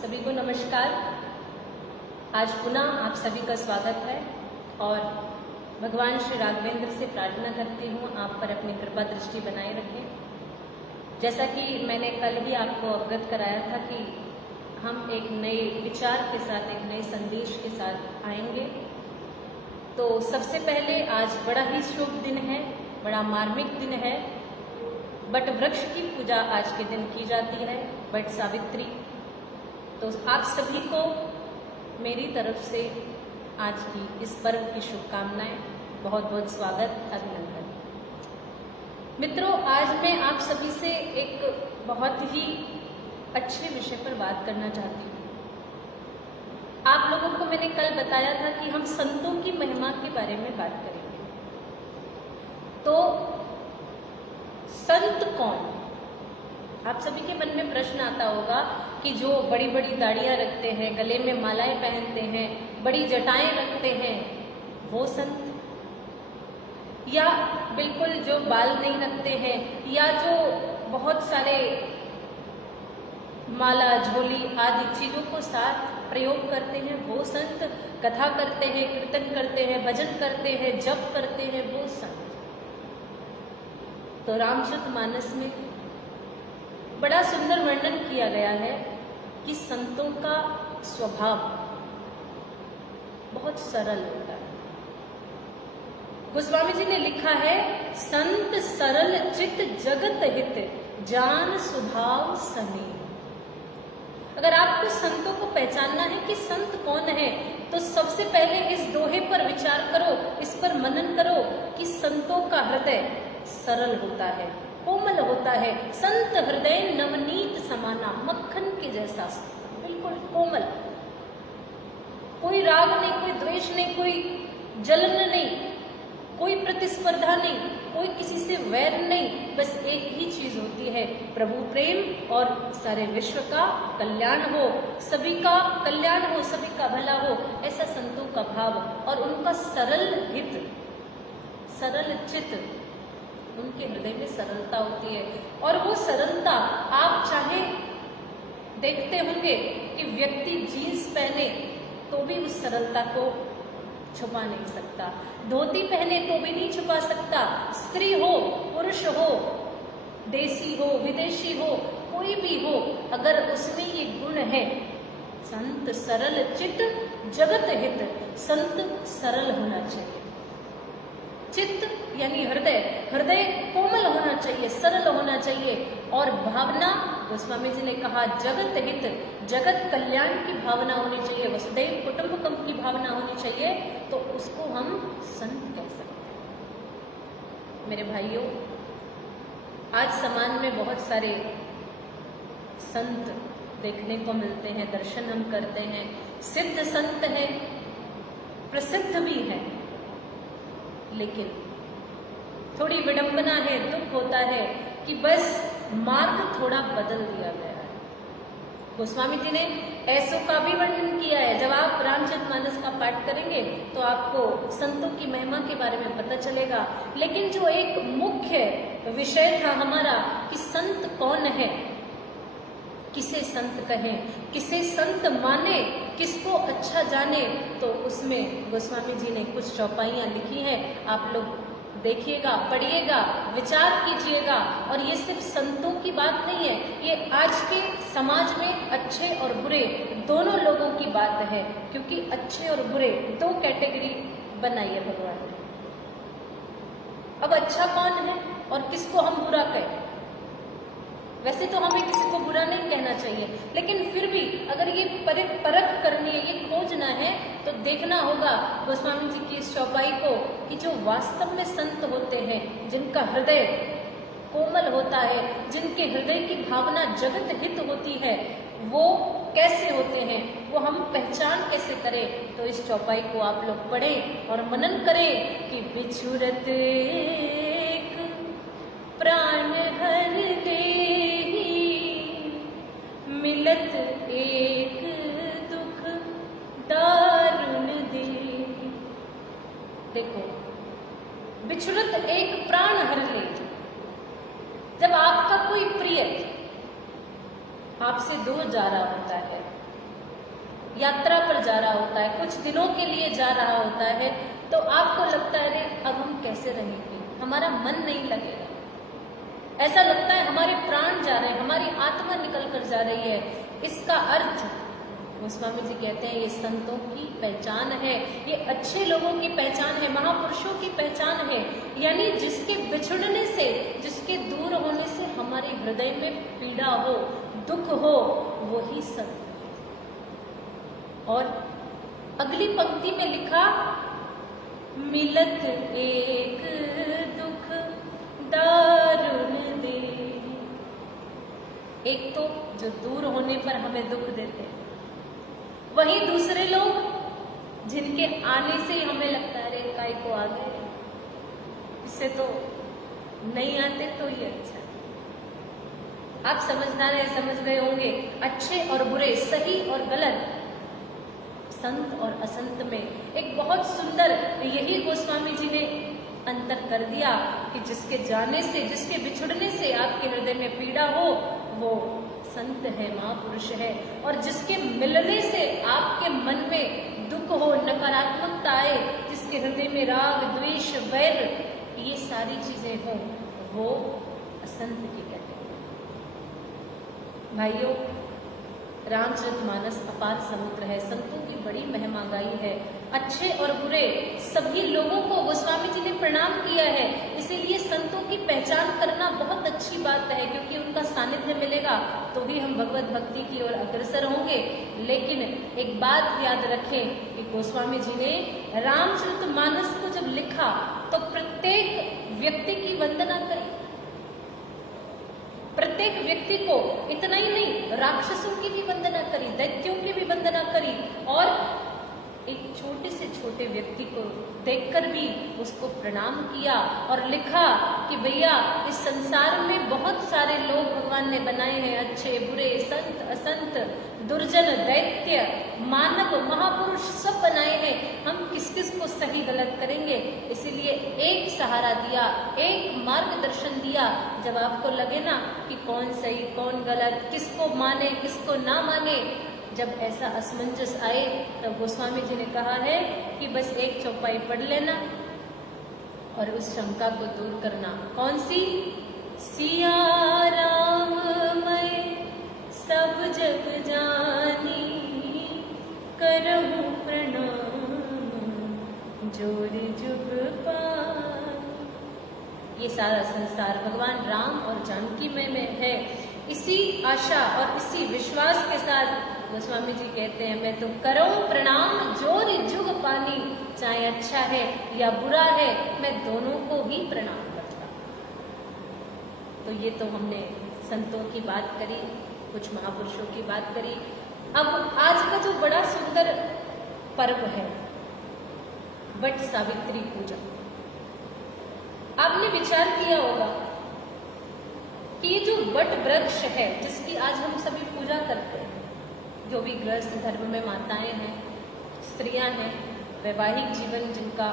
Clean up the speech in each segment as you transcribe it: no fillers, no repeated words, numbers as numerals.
सभी को नमस्कार। आज पुनः आप सभी का स्वागत है और भगवान श्री राघवेंद्र से प्रार्थना करती हूँ आप पर अपनी कृपा दृष्टि बनाए रखें। जैसा कि मैंने कल ही आपको अवगत कराया था कि हम एक नए विचार के साथ, एक नए संदेश के साथ आएंगे। तो सबसे पहले आज बड़ा ही शुभ दिन है, बड़ा मार्मिक दिन है। बट वृक्ष की पूजा आज के दिन की जाती है, बट सावित्री। तो आप सभी को मेरी तरफ से आज की इस पर्व की शुभकामनाएं, बहुत बहुत स्वागत, अभिनंदन। मित्रों, आज मैं आप सभी से एक बहुत ही अच्छे विषय पर बात करना चाहती हूँ। आप लोगों को मैंने कल बताया था कि हम संतों की महिमा के बारे में बात करेंगे। तो संत कौन? आप सभी के मन में प्रश्न आता होगा कि जो बड़ी बड़ी दाढ़ियां रखते हैं, गले में मालाएं पहनते हैं, बड़ी जटाएं रखते हैं, वो संत? या बिल्कुल जो बाल नहीं रखते हैं, या जो बहुत सारे माला, झोली आदि चीजों को साथ प्रयोग करते हैं, वो संत? कथा करते हैं, कीर्तन करते हैं, भजन करते हैं, जप करते हैं, वो संत? तो रामचरितमानस में बड़ा सुंदर वर्णन किया गया है कि संतों का स्वभाव बहुत सरल होता है। गोस्वामी जी ने लिखा है, संत सरल चित जगत हित जान स्वभाव समीर। अगर आपको संतों को पहचानना है कि संत कौन है, तो सबसे पहले इस दोहे पर विचार करो, इस पर मनन करो कि संतों का हृदय सरल होता है, कोमल होता है। संत हृदय नवनीत समाना, मक्खन के जैसा, बिल्कुल कोमल। कोई राग नहीं, कोई द्वेष नहीं, कोई जलन नहीं, कोई प्रतिस्पर्धा नहीं, कोई किसी से वैर नहीं। बस एक ही चीज होती है, प्रभु प्रेम और सारे विश्व का कल्याण हो, सभी का कल्याण हो, सभी का भला हो। ऐसा संतों का भाव और उनका सरल हित, सरल चित्त, उनके हृदय में सरलता होती है। और वो सरलता आप चाहे देखते होंगे कि व्यक्ति जीन्स पहने तो भी उस सरलता को छुपा नहीं सकता, धोती पहने तो भी नहीं छुपा सकता। स्त्री हो, पुरुष हो, देसी हो, विदेशी हो, कोई भी हो, अगर उसमें ये गुण है, संत सरल चित्त जगत हित, संत सरल होना चाहिए। चित्त यानी हृदय, हृदय कोमल होना चाहिए, सरल होना चाहिए। और भावना, गोस्वामी जी ने कहा जगत हित, जगत कल्याण की भावना होनी चाहिए, वसुधैव कुटुंबकम की भावना होनी चाहिए। तो उसको हम संत कह सकते हैं। मेरे भाइयों, आज समाज में बहुत सारे संत देखने को मिलते हैं, दर्शन हम करते हैं, सिद्ध संत हैं, प्रसिद्ध भी हैं, लेकिन थोड़ी विडंबना है, दुख होता है कि बस मार्ग थोड़ा बदल दिया गया है। गोस्वामी जी ने ऐसों का भी वर्णन किया है। जब आप रामचरितमानस का पाठ करेंगे तो आपको संतों की महिमा के बारे में पता चलेगा। लेकिन जो एक मुख्य विषय था हमारा कि संत कौन है, किसे संत कहें, किसे संत माने, किसको अच्छा जाने, तो उसमें गोस्वामी जी ने कुछ चौपाइयां लिखी हैं। आप लोग देखिएगा, पढ़िएगा, विचार कीजिएगा। और ये सिर्फ संतों की बात नहीं है, ये आज के समाज में अच्छे और बुरे दोनों लोगों की बात है, क्योंकि अच्छे और बुरे दो कैटेगरी बनाई है भगवान ने। अब अच्छा कौन है और किसको हम बुरा कहें? वैसे तो हमें किसी को बुरा नहीं कहना चाहिए, लेकिन फिर भी अगर ये परख करनी है, ये खोजना है, तो देखना होगा गोस्वामी जी की इस चौपाई को कि जो वास्तव में संत होते हैं, जिनका हृदय कोमल होता है, जिनके हृदय की भावना जगत हित होती है, वो कैसे होते हैं, वो हम पहचान कैसे करें। तो इस चौपाई को आप लोग पढ़ें और मनन करें कि बिछुरत एक प्राण हर देहि, मिलत एक दुख दारुण दे। देखो, बिछुरत एक प्राण हर ले। जब आपका कोई प्रिय आपसे दूर जा रहा होता है, यात्रा पर जा रहा होता है, कुछ दिनों के लिए जा रहा होता है, तो आपको लगता है अरे अब हम कैसे रहेंगे, हमारा मन नहीं लगेगा, ऐसा लगता है हमारे प्राण जा रहे हैं, हमारी आत्मा निकल कर जा रही है। इसका अर्थ गोस्वामी जी कहते हैं ये संतों की पहचान है, ये अच्छे लोगों की पहचान है, महापुरुषों की पहचान है। यानी जिसके बिछुड़ने से, जिसके दूर होने से हमारे हृदय में पीड़ा हो, दुख हो, वही संत। और अगली पंक्ति में लिखा, मिलत एक दुख दारुण दे। एक तो जो दूर होने पर हमें दुख देते हैं, वहीं दूसरे लोग जिनके आने से ही हमें लगता है अरे काय को आ गए, इससे तो नहीं आते तो ही अच्छा। आप समझदार हैं, समझ गए होंगे, अच्छे और बुरे, सही और गलत, संत और असंत में एक बहुत सुंदर यही गोस्वामी जी ने अंतर कर दिया कि जिसके जाने से, जिसके बिछुड़ने से आपके हृदय में पीड़ा हो, वो संत है, महापुरुष है। और जिसके मिलने से आपके मन में दुख हो, नकारात्मकता आए, जिसके हृदय में राग, द्वेष, वैर, ये सारी चीजें हो, वो असंत की कहते हैं। भाइयों, रामचरितमानस अपार समुद्र है, संतों की बड़ी महिमा गाई है। अच्छे और बुरे सभी लोगों को गोस्वामी जी ने प्रणाम किया है। इसीलिए संतों की पहचान करना बहुत अच्छी बात है, क्योंकि उनका सानिध्य मिलेगा तो ही हम भगवत भक्ति की ओर अग्रसर होंगे। लेकिन एक बात याद रखें कि गोस्वामी जी ने रामचरितमानस को जब लिखा तो प्रत्येक व्यक्ति की वंदना करी, प्रत्येक व्यक्ति को, इतना ही नहीं, राक्षसों की भी वंदना करी, दैत्यों की भी वंदना करी, और एक छोटे से छोटे व्यक्ति को देखकर भी उसको प्रणाम किया और लिखा कि भैया इस संसार में बहुत सारे लोग भगवान ने बनाए हैं, अच्छे बुरे, संत असंत, दुर्जन दैत्य, मानव महापुरुष सब बनाए हैं, हम किस किस को सही गलत करेंगे। इसीलिए एक सहारा दिया, एक मार्गदर्शन दिया। जब आपको लगे ना कि कौन सही कौन गलत, किसको माने किसको ना माने, जब ऐसा असमंजस आए तब गोस्वामी जी ने कहा है कि बस एक चौपाई पढ़ लेना और उस शंका को दूर करना। कौन सी? सिया राम मैं सब जग जानी, करहूं प्रणाम जोर जुग पानी। ये सारा संसार भगवान राम और जानकी में है। इसी आशा और इसी विश्वास के साथ गोस्वामी जी कहते हैं मैं तो करूं प्रणाम जोर जुग पानी, चाहे अच्छा है या बुरा है मैं दोनों को ही प्रणाम करता हूं। तो ये तो हमने संतों की बात करी, कुछ महापुरुषों की बात करी। अब आज का जो बड़ा सुंदर पर्व है वट सावित्री पूजा, आपने विचार किया होगा कि ये जो वट वृक्ष है जिसकी आज हम सभी पूजा करते हैं, जो भी गृहस्थ धर्म में माताएं हैं, स्त्रियां हैं, वैवाहिक जीवन जिनका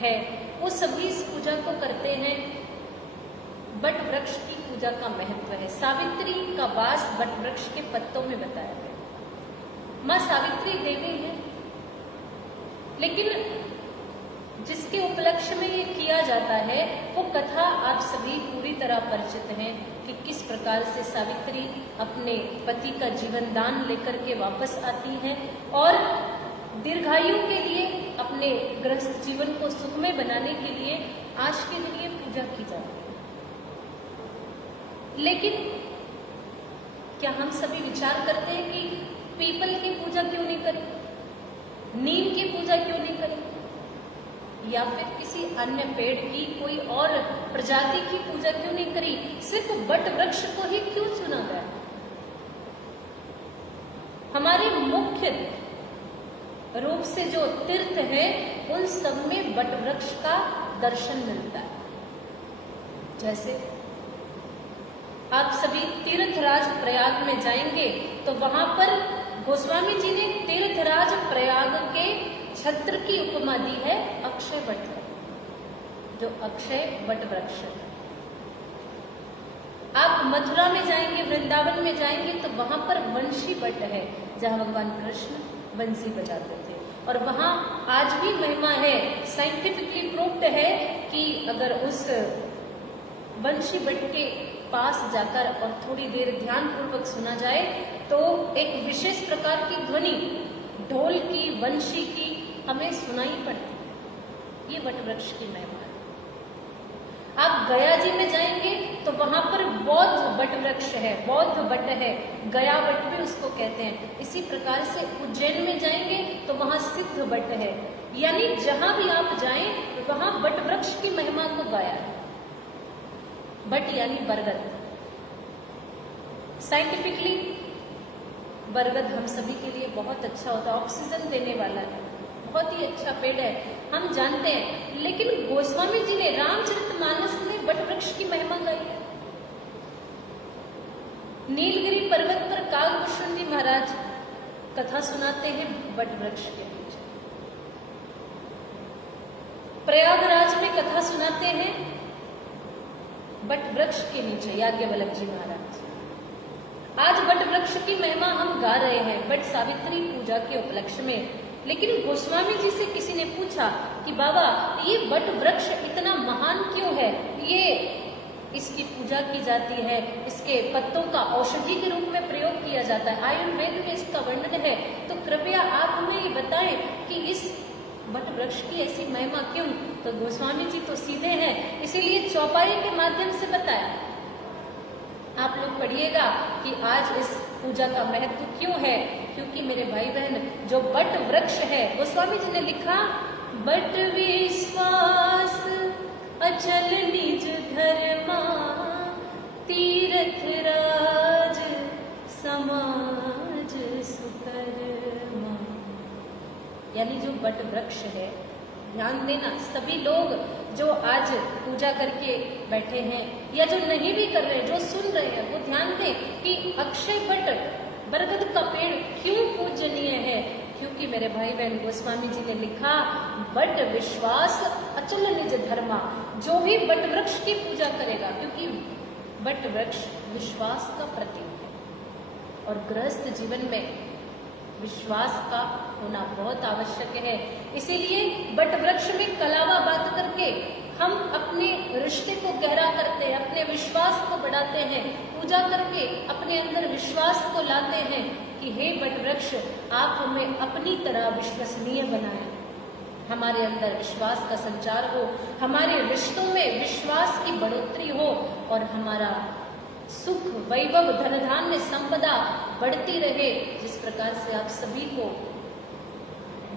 है, वो सभी इस पूजा को करते हैं। वट वृक्ष की पूजा का महत्व है। सावित्री का वास वट वृक्ष के पत्तों में बताया गया। माँ सावित्री देवी है, लेकिन जिसके उपलक्ष्य में ये किया जाता है वो कथा आप सभी पूरी तरह परिचित हैं कि किस प्रकार से सावित्री अपने पति का जीवन दान लेकर के वापस आती हैं और दीर्घायु के लिए, अपने गृहस्थ जीवन को सुखमय बनाने के लिए आज के दिन ये पूजा की जाती है। लेकिन क्या हम सभी विचार करते हैं कि पीपल की पूजा क्यों नहीं करी, नीम की पूजा क्यों नहीं करी, या फिर किसी अन्य पेड़ की कोई और प्रजाति की पूजा क्यों नहीं करी, सिर्फ वट वृक्ष को ही क्यों चुना गया? हमारे मुख्य रूप से जो तीर्थ है उन सब में वट वृक्ष का दर्शन मिलता है। जैसे आप सभी तीर्थराज प्रयाग में जाएंगे तो वहां पर गोस्वामी जी ने तीर्थराज प्रयाग के छत्र की उपमा दी है अक्षय वट, जो अक्षय वट वृक्ष है। आप मथुरा में जाएंगे, वृंदावन में जाएंगे तो वहां पर वंशी बट है, जहां भगवान कृष्ण बंसी बजाते थे। और वहां आज भी महिमा है, साइंटिफिकली प्रूव्ड है कि अगर उस वंशी बट के पास जाकर और थोड़ी देर ध्यान पूर्वक सुना जाए तो एक विशेष प्रकार की ध्वनि ढोल की, वंशी की हमें सुनाई पड़ती। ये वट वृक्ष की महिमा है। आप गया जी में जाएंगे तो वहां पर बौद्ध वट वृक्ष है, बौद्ध वट है, गया वट भी उसको कहते हैं। इसी प्रकार से उज्जैन में जाएंगे तो वहां सिद्ध वट है। यानी जहां भी आप जाएं वहां वट वृक्ष की महिमा को गाया है। बट यानी बरगद। साइंटिफिकली बरगद हम सभी के लिए बहुत अच्छा होता है, ऑक्सीजन देने वाला है, बहुत ही अच्छा पेड़ है, हम जानते हैं। लेकिन गोस्वामी जी ने रामचरितमानस में वट वृक्ष की महिमा गाई है। नीलगिरी पर्वत पर कालभूषण जी महाराज कथा सुनाते हैं वट वृक्ष के नीचे। प्रयागराज में कथा सुनाते हैं वट वृक्ष के नीचे याज्ञवल्क्य जी महाराज। आज वट वृक्ष की महिमा हम गा रहे हैं वट सावित्री पूजा के उपलक्ष्य में। लेकिन गोस्वामी जी से किसी ने पूछा कि बाबा ये वट वृक्ष इतना महान क्यों है, ये इसकी पूजा की जाती है, इसके पत्तों का औषधि के रूप में प्रयोग किया जाता है, आयुर्वेद में इसका वर्णन है, तो कृपया आप हमें ये बताएं कि इस वट वृक्ष की ऐसी महिमा क्यों। तो गोस्वामी जी तो सीधे हैं, इसीलिए चौपाई के माध्यम से बताया। आप लोग पढ़िएगा कि आज इस पूजा का महत्व क्यों है। क्योंकि मेरे भाई बहन जो वट वृक्ष है, गोस्वामी जी ने लिखा बट विश्वास अचल निज धर्मा तीर्थ राज समाज सुकर्मा। यानी जो वट वृक्ष है, ध्यान देना सभी लोग जो आज पूजा करके बैठे हैं या जो नहीं भी कर रहे, जो सुन रहे हैं, वो ध्यान दें कि अक्षय वट बरगद का पेड़ क्यों पूजनीय है। क्योंकि मेरे भाई बहन गोस्वामी जी ने लिखा वट विश्वास अचल निज धर्मा। जो भी वट वृक्ष की पूजा करेगा, क्योंकि वट वृक्ष विश्वास का प्रतीक है और गृहस्थ जीवन में विश्वास का होना बहुत आवश्यक है। इसीलिए वट वृक्ष में कलावा बात करके हम अपने रिश्ते को गहरा करते हैं, अपने विश्वास को बढ़ाते हैं, पूजा करके अपने अंदर विश्वास को लाते हैं कि हे वट वृक्ष आप हमें अपनी तरह विश्वसनीय बनाएं, हमारे अंदर विश्वास का संचार हो, हमारे रिश्तों में विश्वास की बढ़ोतरी हो और हमारा सुख वैभव धनधान में संपदा बढ़ती रहे। जिस प्रकार से आप सभी को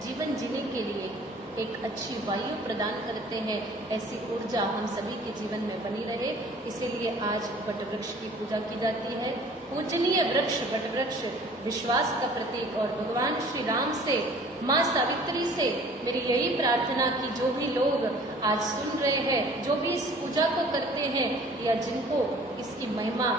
जीवन जीने के लिए एक अच्छी वायु प्रदान करते हैं, ऐसी ऊर्जा हम सभी के जीवन में बनी रहे। इसीलिए आज वट वृक्ष की पूजा की जाती है। पूजनीय वृक्ष वट वृक्ष विश्वास का प्रतीक। और भगवान श्री राम से, माँ सावित्री से मेरी यही प्रार्थना कि जो भी लोग आज सुन रहे हैं, जो भी इस पूजा को करते हैं या जिनको इसकी महिमा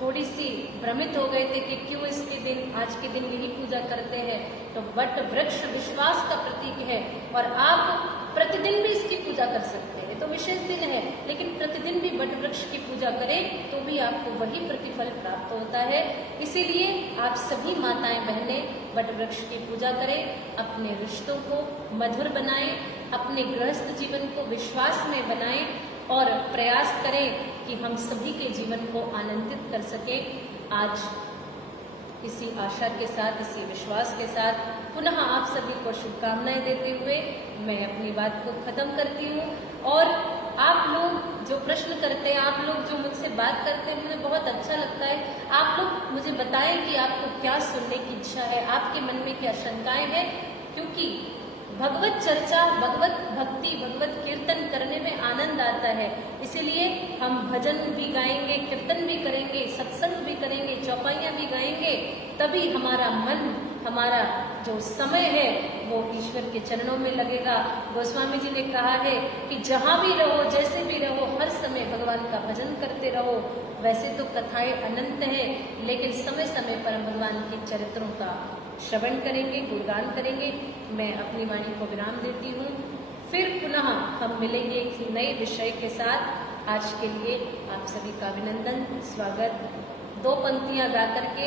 थोड़ी सी भ्रमित हो गए थे कि क्यों इसके दिन, आज के दिन यही पूजा करते हैं, तो वट वृक्ष विश्वास का प्रतीक है और आप प्रतिदिन भी इसकी पूजा कर सकते हैं। तो विशेष दिन है, लेकिन प्रतिदिन भी वट वृक्ष की पूजा करें तो भी आपको वही प्रतिफल प्राप्त होता है। इसीलिए आप सभी माताएं बहनें वट वृक्ष की पूजा करें, अपने रिश्तों को मधुर बनाएं, अपने गृहस्थ जीवन को विश्वास में बनाएं और प्रयास करें कि हम सभी के जीवन को आनंदित कर सकें। आज इसी आशा के साथ, इसी विश्वास के साथ पुनः आप सभी को शुभकामनाएं देते हुए मैं अपनी बात को खत्म करती हूँ। और आप लोग जो प्रश्न करते हैं, आप लोग जो मुझसे बात करते हैं, मुझे बहुत अच्छा लगता है। आप लोग मुझे बताएं कि आपको क्या सुनने की इच्छा है, आपके मन में क्या शंकाएं हैं, क्योंकि भगवत चर्चा, भगवत भक्ति, भगवत कीर्तन करने में आनंद आता है। इसीलिए हम भजन भी गाएंगे, कीर्तन भी करेंगे, सत्संग भी करेंगे, चौपाइयाँ भी गाएंगे, तभी हमारा मन, हमारा जो समय है वो ईश्वर के चरणों में लगेगा। गोस्वामी जी ने कहा है कि जहाँ भी रहो, जैसे भी रहो, हर समय भगवान का भजन करते रहो। वैसे तो कथाएं अनंत हैं, लेकिन समय समय पर हम भगवान के चरित्रों का श्रवण करेंगे, गुणगान करेंगे। मैं अपनी वाणी को विराम देती हूँ। फिर पुनः हम मिलेंगे एक नए विषय के साथ। आज के लिए आप सभी का अभिनंदन, स्वागत। 2 पंक्तियां गा करके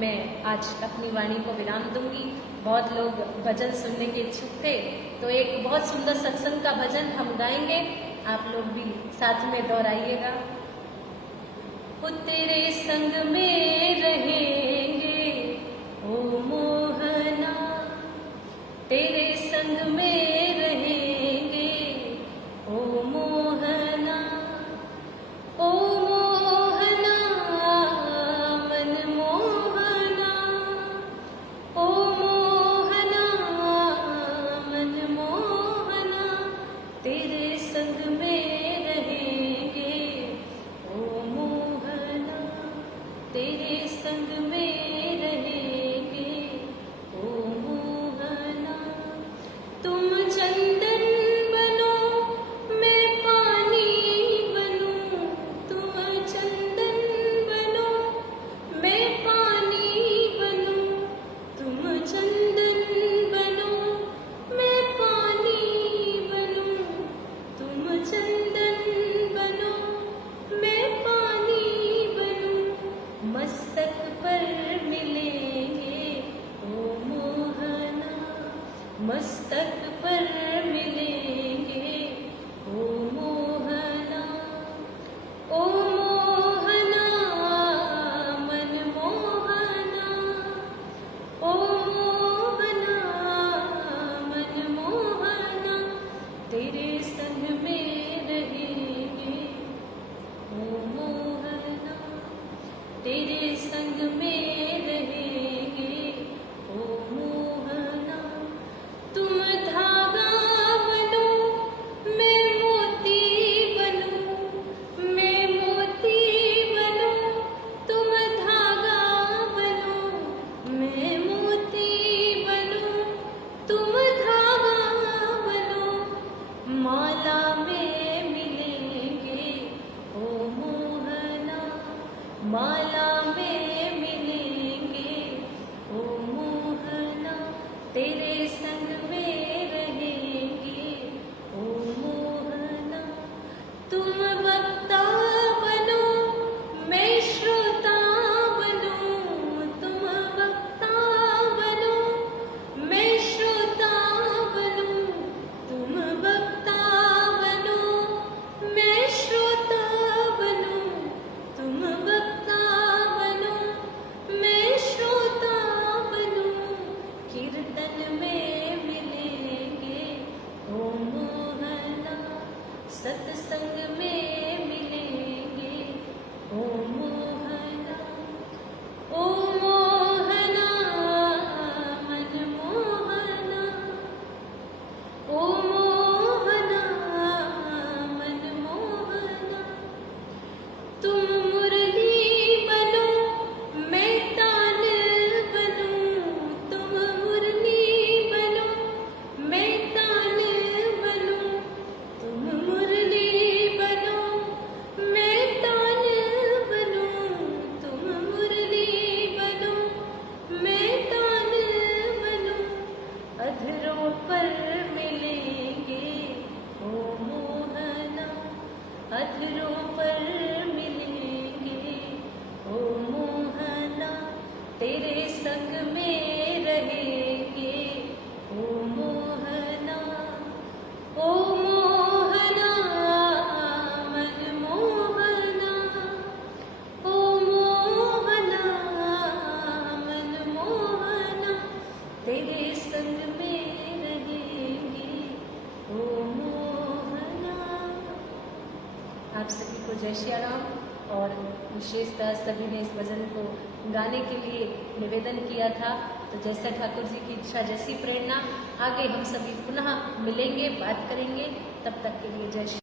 मैं आज अपनी वाणी को विराम दूंगी। बहुत लोग भजन सुनने के इच्छुक थे, तो एक बहुत सुंदर सत्संग का भजन हम गाएंगे, आप लोग भी साथ में दोहराइएगा। वो तेरे संग में रहेंगे ओ मोहना, तेरे संग में रहेंगे ओ मोहना, ओ मोहना मन मोहना, ओ मोहना मन मोहना, तेरे संग में रहेंगे ओ मोहना, तेरे संग में रहेंगे ओ मोहना। तुम चंदन बनो मैं पानी बनूं, तुम चंदन बनो मैं पानी बनूं, तुम चंदन बनो मैं पानी बनूं, तुम चंदन बनो मैं पानी बनूं। मस्तक पर मिलेंगे ओ मोहना, मस्तक पर मिलेंगे ओ मोहना, ओ मोहना मन मोहना, ओ मोहना मन मोहना, तेरे संग में रहेंगे ओ मोहना, तेरे संग में रहेंगे ओ मोहना। तुम धागा बनो मैं मोती बनूं, मैं मोती बनूं, तुम धागा बनो मैं मोती बनूं, तुम धागा बनो। माला में मिलेंगे ओ मोहना, माला में मिलेंगे ओ मोहना, तेरे संग में रहेंगे ओ मोहना। तुम वक्ता बनो मैं श्रोता बनूं, तुम वक्ता बनो मैं श्रोता बनूं, तुम वक्ता बनो मैं श्रोता बनूं, तुम वक्ता बनो मैं श्रोता बनूं। कीर्तन में मिलेंगे ओ मोहना, सत्संग में मिलेंगे ओ मोहना, ओ मोहना मन मोहना, ओ मोहना मन मोहना। तुम मुरली बनो मैं तान बनूं, तुम मुरली बनो मैं तान बनूं, तुम मुरली बनो मैं तान बनूं, तुम मुरली बनो मैं तान बनूं। अधरों पर मिलेंगे ओ मोहना, अधरों पर मिलेंगे ओ मोहना, तेरे संग में रहेंगे ओ मोहना, ओ मोहना मन मोहना, ओ मोहना मन मोहना, तेरे संग में रहेंगे ओ मोहना। आप सभी को जय श्री राम। और विशेषतः सभी ने इस भजन को गाने के लिए निवेदन किया था, तो जैसा ठाकुर जी की इच्छा, जैसी प्रेरणा, आगे हम सभी पुनः मिलेंगे, बात करेंगे। तब तक के लिए जय श्री